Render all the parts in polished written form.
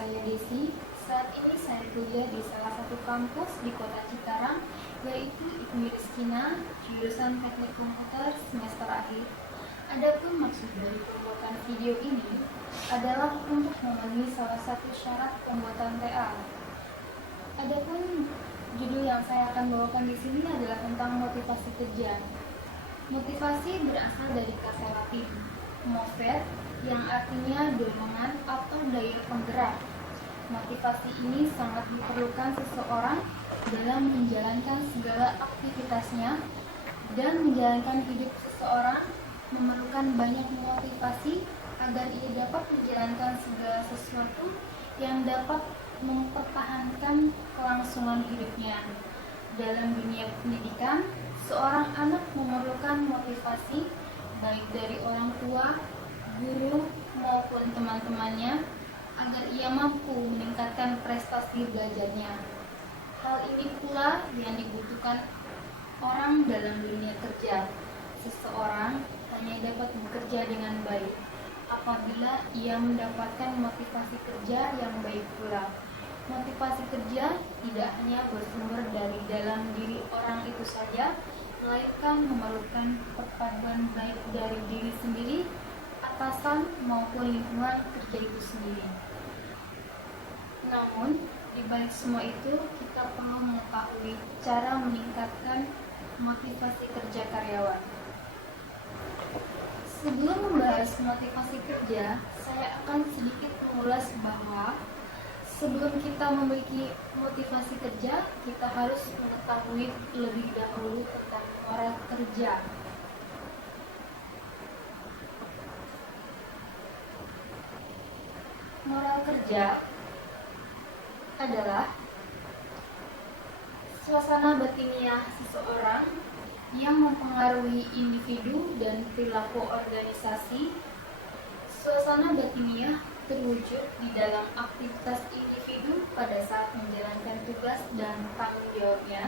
saya Desi. Saat ini saya kuliah di salah satu kampus di Kota Cikarang, yaitu IPMI Rizkina, jurusan Teknik Komputer semester akhir. Adapun maksud dari pembuatan video ini adalah untuk memenuhi salah satu syarat pembuatan TA. Adapun judul yang saya akan bawakan di sini adalah tentang motivasi kerja. Motivasi berasal dari kata Latin mover, yang artinya dorongan atau daya penggerak. Motivasi ini sangat diperlukan seseorang dalam menjalankan segala aktivitasnya, dan menjalankan hidup seseorang memerlukan banyak motivasi agar ia dapat menjalankan segala sesuatu yang dapat mempertahankan kelangsungan hidupnya. Dalam dunia pendidikan, seorang anak memerlukan motivasi baik dari orang tua, guru, maupun teman-temannya agar ia mampu meningkatkan prestasi belajarnya. Hal ini pula yang dibutuhkan orang dalam dunia kerja. Seseorang hanya dapat bekerja dengan baik apabila ia mendapatkan motivasi kerja yang baik pula. Motivasi kerja tidak hanya bersumber dari dalam diri orang itu saja, melainkan memerlukan perpaduan baik dari diri sendiri, atasan, maupun lingkungan kerja itu sendiri. Namun, di balik semua itu, kita perlu mengetahui cara meningkatkan motivasi kerja karyawan. Sebelum membahas motivasi kerja, saya akan sedikit mengulas bahwa sebelum kita memiliki motivasi kerja, kita harus mengetahui lebih dahulu tentang moral kerja. Moral kerja adalah suasana batiniah seseorang yang mempengaruhi individu dan perilaku organisasi. Suasana batiniah terwujud di dalam aktivitas individu pada saat menjalankan tugas dan tanggung jawabnya.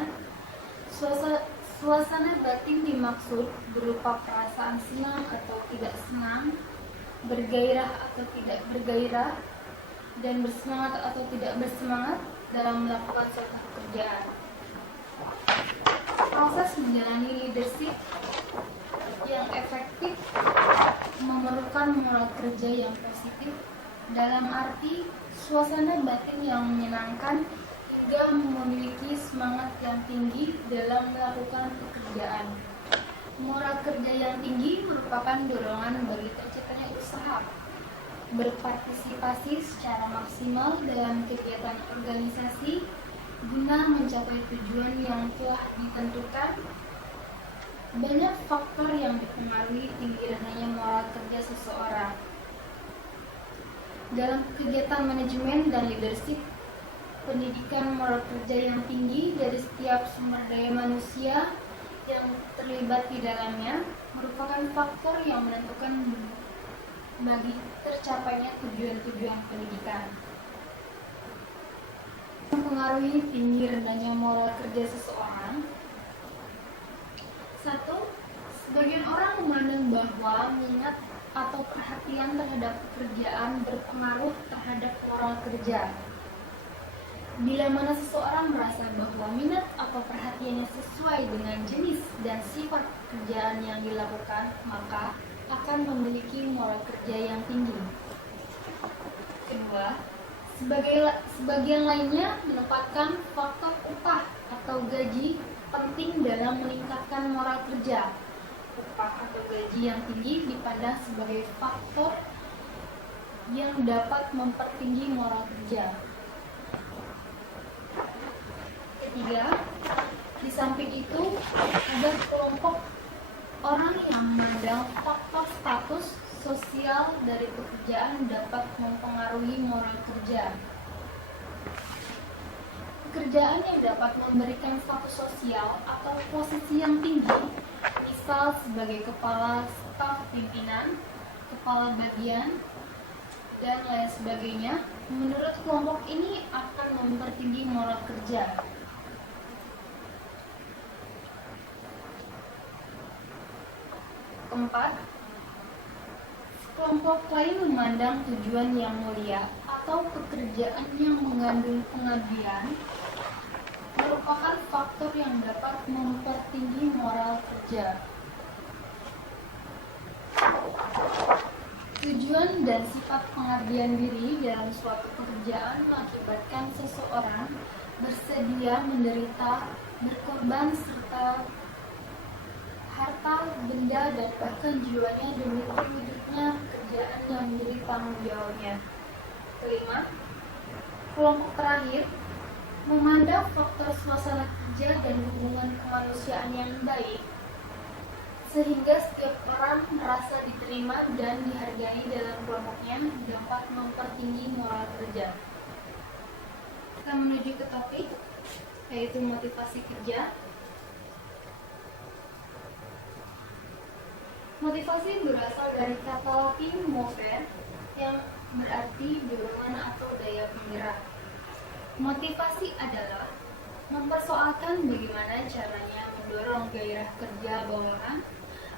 Suasana batin dimaksud berupa perasaan senang atau tidak senang, bergairah atau tidak bergairah, dan bersemangat atau tidak bersemangat dalam melakukan suatu pekerjaan. Proses menjalani leadership yang efektif memerlukan moral kerja yang positif, dalam arti suasana batin yang menyenangkan hingga memiliki semangat yang tinggi dalam melakukan pekerjaan. Moral kerja yang tinggi merupakan dorongan bagi terciptanya usaha, berpartisipasi secara maksimal dalam kegiatan organisasi guna mencapai tujuan yang telah ditentukan. Banyak faktor yang dipengaruhi tinggi rendahnya moral kerja seseorang. Dalam kegiatan manajemen dan leadership, pendidikan moral kerja yang tinggi dari setiap sumber daya manusia yang terlibat di dalamnya merupakan faktor yang menentukan bagi tercapainya tujuan-tujuan pendidikan. Mempengaruhi tinggi rendahnya moral kerja seseorang. 1. Sebagian orang memandang bahwa minat atau perhatian terhadap pekerjaan berpengaruh terhadap moral kerja. Bila mana seseorang merasa bahwa minat atau perhatiannya sesuai dengan jenis dan sifat pekerjaan yang dilakukan, maka akan memiliki moral kerja yang tinggi. Kedua, sebagian lainnya menempatkan faktor upah atau gaji penting dalam meningkatkan moral kerja. Upah atau gaji yang tinggi dipandang sebagai faktor yang dapat mempertinggi moral kerja. Ketiga, di samping itu ada kelompok orang yang memandang faktor status sosial dari pekerjaan dapat mempengaruhi moral kerja. Pekerjaan yang dapat memberikan status sosial atau posisi yang tinggi, misal sebagai kepala staf pimpinan, kepala bagian, dan lain sebagainya, menurut kelompok ini akan mempertinggi moral kerja. Keempat, kelompok lain memandang tujuan yang mulia atau pekerjaan yang mengandung pengabdian merupakan faktor yang dapat mempertinggi moral kerja. Tujuan dan sifat pengabdian diri dalam suatu pekerjaan mengakibatkan seseorang bersedia menderita, berkorban, serta harta, benda, dan bahkan jiwanya demi terwujudnya pekerjaan yang menjadi tanggung jawabnya. Kelima, kelompok terakhir memandang faktor suasana kerja dan hubungan kemanusiaan yang baik, sehingga setiap orang merasa diterima dan dihargai dalam kelompoknya dapat mempertinggi moral kerja. Kita menuju ke topik, yaitu motivasi kerja. Motivasi berasal dari kata Latin movere yang berarti dorongan atau daya penggerak. Motivasi adalah mempersoalkan bagaimana caranya mendorong gairah kerja bawahan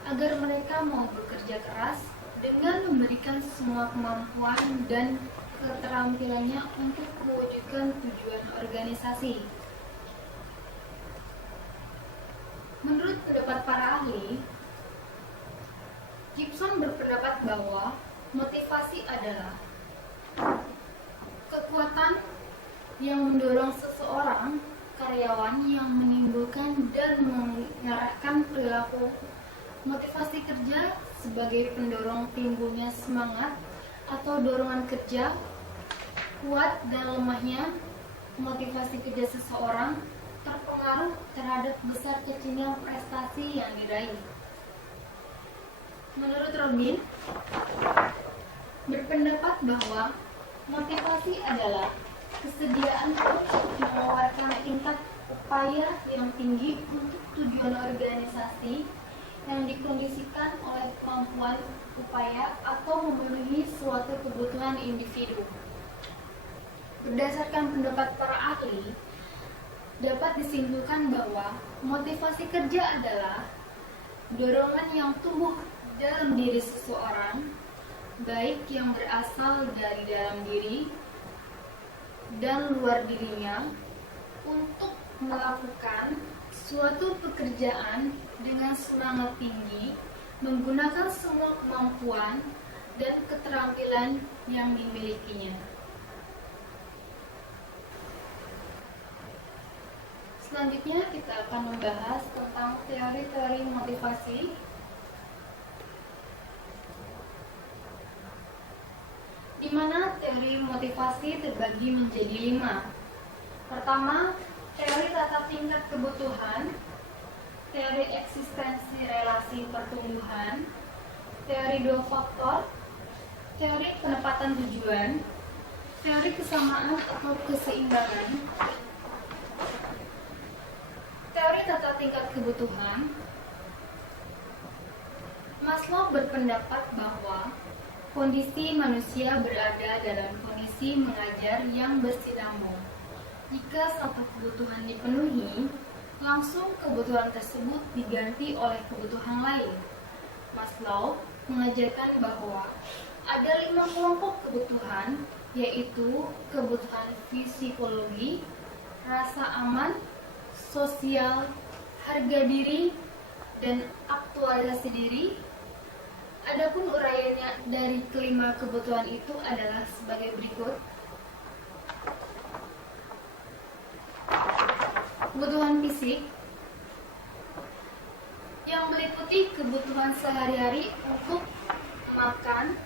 agar mereka mau bekerja keras dengan memberikan semua kemampuan dan keterampilannya untuk mewujudkan tujuan organisasi. Menurut pendapat para ahli, Gibson berpendapat bahwa motivasi adalah kekuatan yang mendorong seseorang, karyawan yang menimbulkan dan mengarahkan perilaku. Motivasi kerja sebagai pendorong timbulnya semangat atau dorongan kerja. Kuat dan lemahnya motivasi kerja seseorang terpengaruh terhadap besar kecilnya prestasi yang diraih. Menurut Robin, berpendapat bahwa motivasi adalah kesediaan untuk mengeluarkan tingkat upaya yang tinggi untuk tujuan organisasi yang dikondisikan oleh kemampuan upaya atau memenuhi suatu kebutuhan individu. Berdasarkan pendapat para ahli, dapat disimpulkan bahwa motivasi kerja adalah dorongan yang tumbuh dalam diri seseorang, baik yang berasal dari dalam diri dan luar dirinya, untuk melakukan suatu pekerjaan dengan semangat tinggi, menggunakan semua kemampuan dan keterampilan yang dimilikinya. Selanjutnya kita akan membahas tentang teori-teori motivasi. Di mana teori motivasi terbagi menjadi 5. Pertama, teori tata tingkat kebutuhan, teori eksistensi relasi pertumbuhan, teori 2 faktor, teori penempatan tujuan, teori kesamaan atau keseimbangan. Teori tata tingkat kebutuhan, Maslow berpendapat bahwa kondisi manusia berada dalam kondisi mengajar yang bersinambung. Jika satu kebutuhan dipenuhi, langsung kebutuhan tersebut diganti oleh kebutuhan lain. Maslow mengajarkan bahwa ada 5 kelompok kebutuhan, yaitu kebutuhan fisikologi, rasa aman, sosial, harga diri, dan aktualisasi diri. Adapun uraiannya dari kelima kebutuhan itu adalah sebagai berikut. Kebutuhan fisik yang meliputi kebutuhan sehari-hari untuk makan,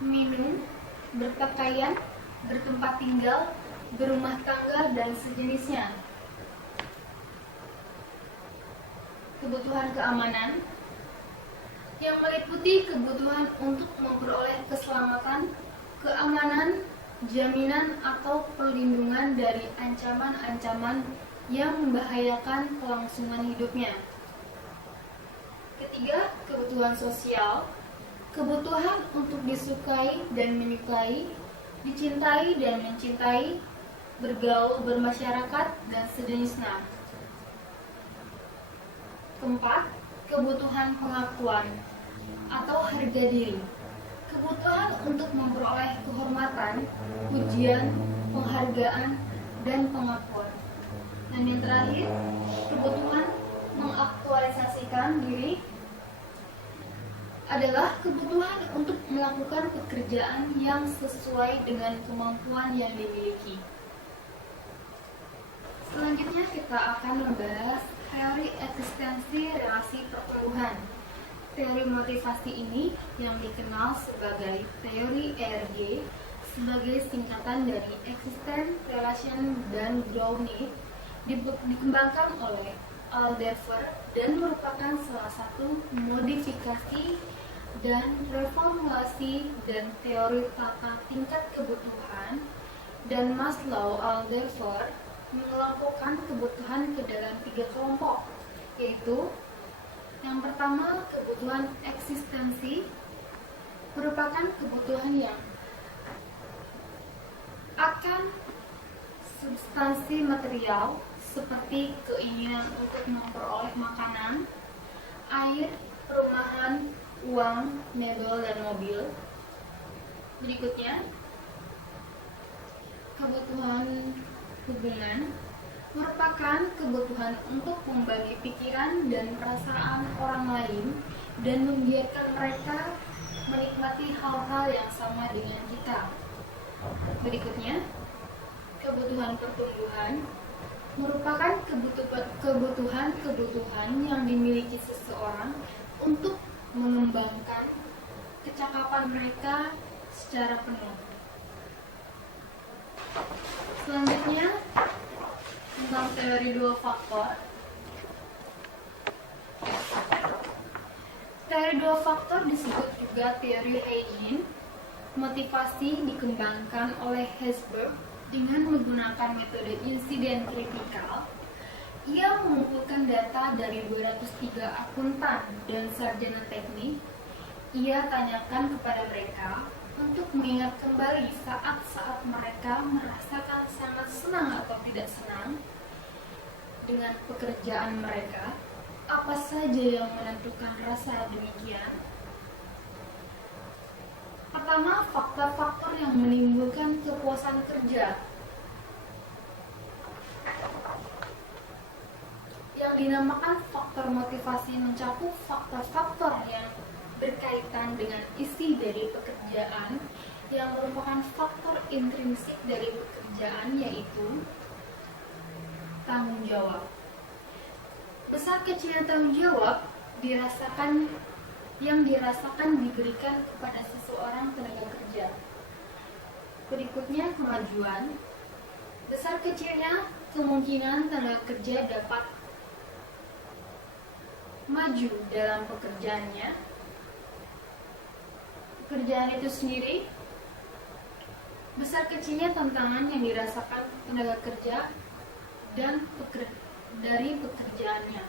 minum, berpakaian, bertempat tinggal, berumah tangga, dan sejenisnya. Kebutuhan keamanan yang meliputi kebutuhan untuk memperoleh keselamatan, keamanan, jaminan atau perlindungan dari ancaman-ancaman yang membahayakan kelangsungan hidupnya. Ketiga, kebutuhan sosial, kebutuhan untuk disukai dan menyukai, dicintai dan mencintai, bergaul, bermasyarakat, dan sejenisnya. Keempat, kebutuhan pengakuan atau harga diri, kebutuhan untuk memperoleh memperoleh kehormatan, pujian, penghargaan, dan pengakuan. Dan yang terakhir, kebutuhan mengaktualisasikan diri adalah kebutuhan untuk melakukan pekerjaan yang sesuai dengan kemampuan yang dimiliki. Selanjutnya kita akan membahas teori eksistensi relasi pertumbuhan. Teori motivasi ini yang dikenal sebagai teori ERG sebagai singkatan dari Existence, Relation, dan Grow Need dikembangkan oleh Alderfer dan merupakan salah satu modifikasi dan reformulasi dan teori tata tingkat kebutuhan, dan Maslow Alderfer mengelompokkan kebutuhan ke dalam 3 kelompok, yaitu yang pertama, kebutuhan eksistensi merupakan kebutuhan yang akan substansi material seperti keinginan untuk memperoleh makanan, air, perumahan, uang, mebel, dan mobil. Berikutnya, kebutuhan hubungan merupakan kebutuhan untuk membagi pikiran dan perasaan orang lain dan membiarkan mereka menikmati hal-hal yang sama dengan kita. Berikutnya, kebutuhan pertumbuhan merupakan kebutuhan yang dimiliki seseorang untuk mengembangkan kecakapan mereka secara penuh. Selanjutnya, tentang teori 2 faktor. Teori 2 faktor disebut juga teori Hygiene. Motivasi dikembangkan oleh Herzberg dengan menggunakan metode insiden kritikal. Ia mengumpulkan data dari 203 akuntan dan sarjana teknik. Ia tanyakan kepada mereka untuk mengingat kembali saat-saat mereka merasakan sangat senang atau tidak senang dengan pekerjaan mereka. Apa saja yang menentukan rasa demikian? Pertama, faktor-faktor yang menimbulkan kepuasan kerja. Yang dinamakan faktor motivasi mencakup faktor-faktor yang berkaitan dengan isi dari pekerjaan yang merupakan faktor intrinsik dari pekerjaan, yaitu tanggung jawab. Besar kecilnya tanggung jawab dirasakan diberikan kepada seseorang tenaga kerja. Berikutnya, kemajuan. Besar kecilnya kemungkinan tenaga kerja dapat maju dalam pekerjaannya. Pekerjaan itu sendiri, besar kecilnya tantangan yang dirasakan tenaga kerja dan dari pekerjaannya.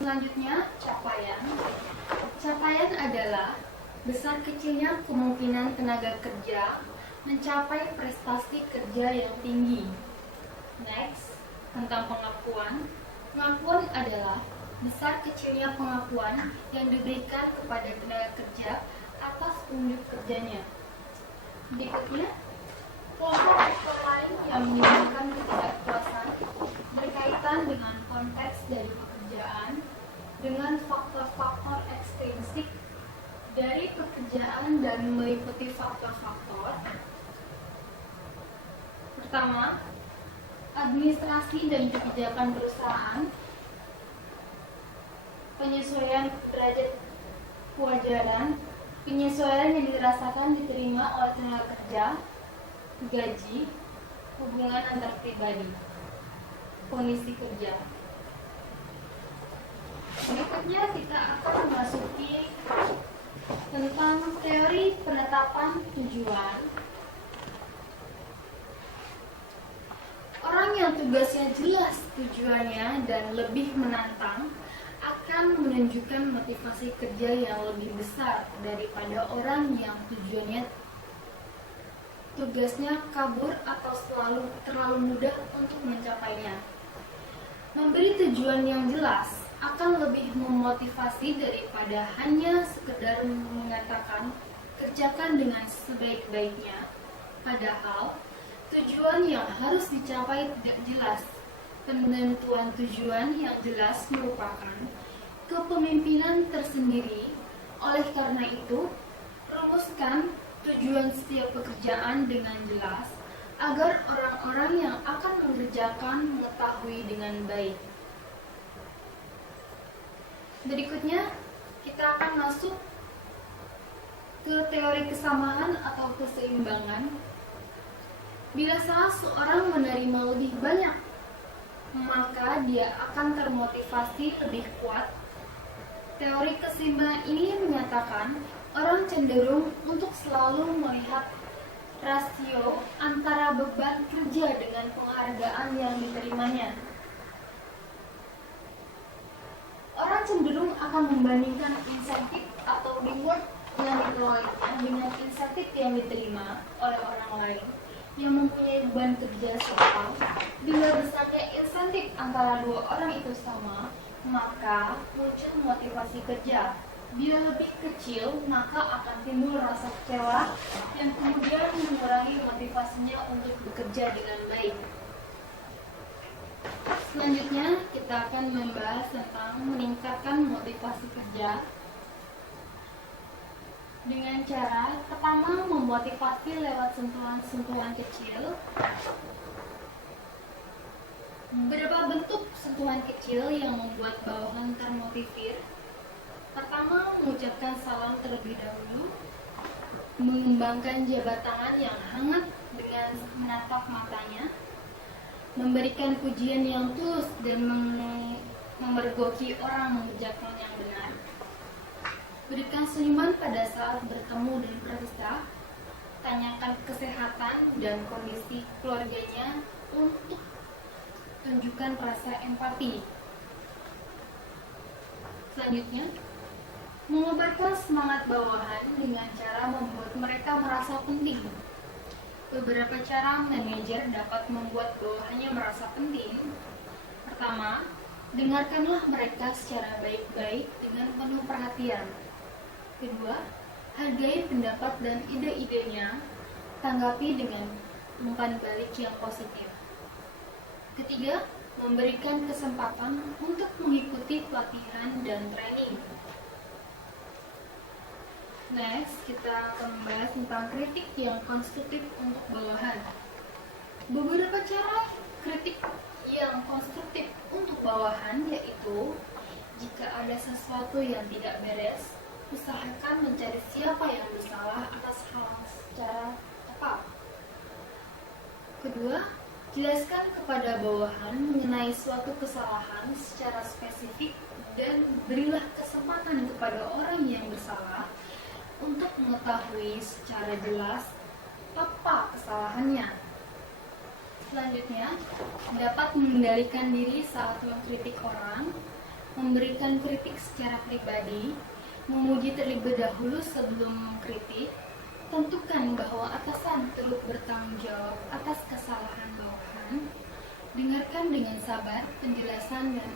Selanjutnya, capaian. Capaian adalah besar kecilnya kemungkinan tenaga kerja mencapai prestasi kerja yang tinggi. Next, tentang pengakuan. Pengakuan adalah besar kecilnya pengakuan yang diberikan kepada tenaga kerja atas unjuk kerjanya. Berikutnya, kelompok faktor lain yang menimbulkan ketidakpuasan berkaitan dengan konteks dari pekerjaan, dengan faktor-faktor ekstrinsik dari pekerjaan dan meliputi faktor-faktor. Pertama, administrasi dan kebijakan perusahaan, penyesuaian derajat kewajaran, penyesuaian yang dirasakan diterima oleh tenaga kerja, gaji, hubungan antar pribadi, kondisi kerja. Berikutnya kita akan memasuki tentang teori penetapan tujuan. Orang yang tugasnya jelas tujuannya dan lebih menantang akan menunjukkan motivasi kerja yang lebih besar daripada orang yang tugasnya kabur atau terlalu mudah untuk mencapainya. Memberi tujuan yang jelas akan lebih memotivasi daripada hanya sekedar mengatakan kerjakan dengan sebaik-baiknya. Padahal tujuan yang harus dicapai tidak jelas. Penentuan tujuan yang jelas merupakan kepemimpinan tersendiri. Oleh karena itu, rumuskan tujuan setiap pekerjaan dengan jelas agar orang-orang yang akan mengerjakan mengetahui dengan baik. Berikutnya, kita akan masuk ke teori kesamaan atau keseimbangan. Bila salah seorang menerima lebih banyak, maka dia akan termotivasi lebih kuat. Teori keseimbangan ini menyatakan orang cenderung untuk selalu melihat rasio antara beban kerja dengan penghargaan yang diterimanya. Orang cenderung akan membandingkan insentif atau reward yang diperolehnya dengan insentif yang diterima oleh orang lain yang mempunyai beban kerja serupa. Bila besarnya insentif antara dua orang itu sama, maka muncul motivasi kerja. Bila lebih kecil, maka akan timbul rasa kecewa yang kemudian mengurangi motivasinya untuk bekerja dengan baik. Selanjutnya, kita akan membahas tentang meningkatkan motivasi kerja dengan cara pertama memotivasi lewat sentuhan-sentuhan kecil. Beberapa bentuk sentuhan kecil yang membuat bawahan termotivir. Pertama, mengucapkan salam terlebih dahulu, mengembangkan jabat tangan yang hangat dengan menatap matanya, memberikan pujian yang tulus dan memergoki orang mengerjakan yang benar, berikan senyuman pada saat bertemu dan berpisah, tanyakan kesehatan dan kondisi keluarganya untuk tunjukkan rasa empati. Selanjutnya, mengobarkan semangat bawahan dengan cara membuat mereka merasa penting. Beberapa cara manajer dapat membuat bawahannya merasa penting. Pertama, dengarkanlah mereka secara baik-baik dengan penuh perhatian. Kedua, hargai pendapat dan ide-idenya, tanggapi dengan umpan balik yang positif. Ketiga, memberikan kesempatan untuk mengikuti pelatihan dan training. Next, kita akan membahas tentang kritik yang konstruktif untuk bawahan. Beberapa cara kritik yang konstruktif untuk bawahan yaitu, jika ada sesuatu yang tidak beres, usahakan mencari siapa yang bersalah atas hal secara tepat. Kedua, jelaskan kepada bawahan mengenai suatu kesalahan secara spesifik dan berilah kesempatan kepada orang yang bersalah untuk mengetahui secara jelas apa kesalahannya. Selanjutnya, dapat mengendalikan diri saat mengkritik orang, memberikan kritik secara pribadi, memuji terlebih dahulu sebelum mengkritik, tentukan bahwa atasan turut bertanggung jawab atas kesalahan bawahan, dengarkan dengan sabar penjelasan dan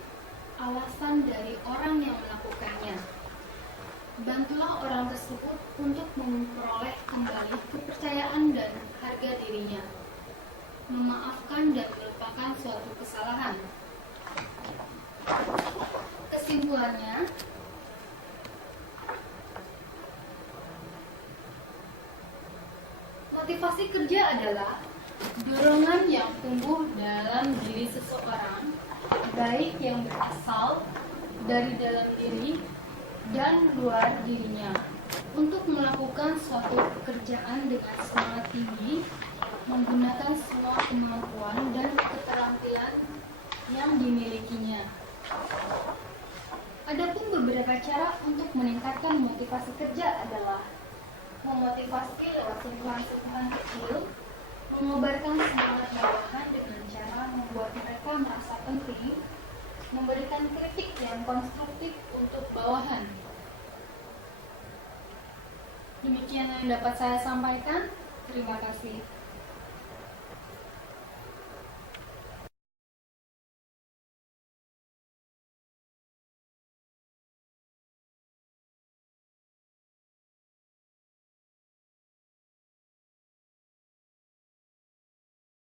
alasan dari orang yang melakukannya. Bantulah orang tersebut untuk memperoleh kembali kepercayaan dan harga dirinya. Memaafkan dan melupakan suatu kesalahan. Kesimpulannya, motivasi kerja adalah dorongan yang tumbuh dalam diri seseorang, baik yang berasal dari dalam diri dan luar dirinya, untuk melakukan suatu pekerjaan dengan semangat tinggi, menggunakan semua kemampuan dan keterampilan yang dimilikinya. Adapun beberapa cara untuk meningkatkan motivasi kerja adalah memotivasi lewat sentuhan-sentuhan kecil, mengobarkan semangat bawahan dengan cara membuat mereka merasa penting, memberikan kritik yang konstruktif untuk bawahan. Demikian yang dapat saya sampaikan. Terima kasih.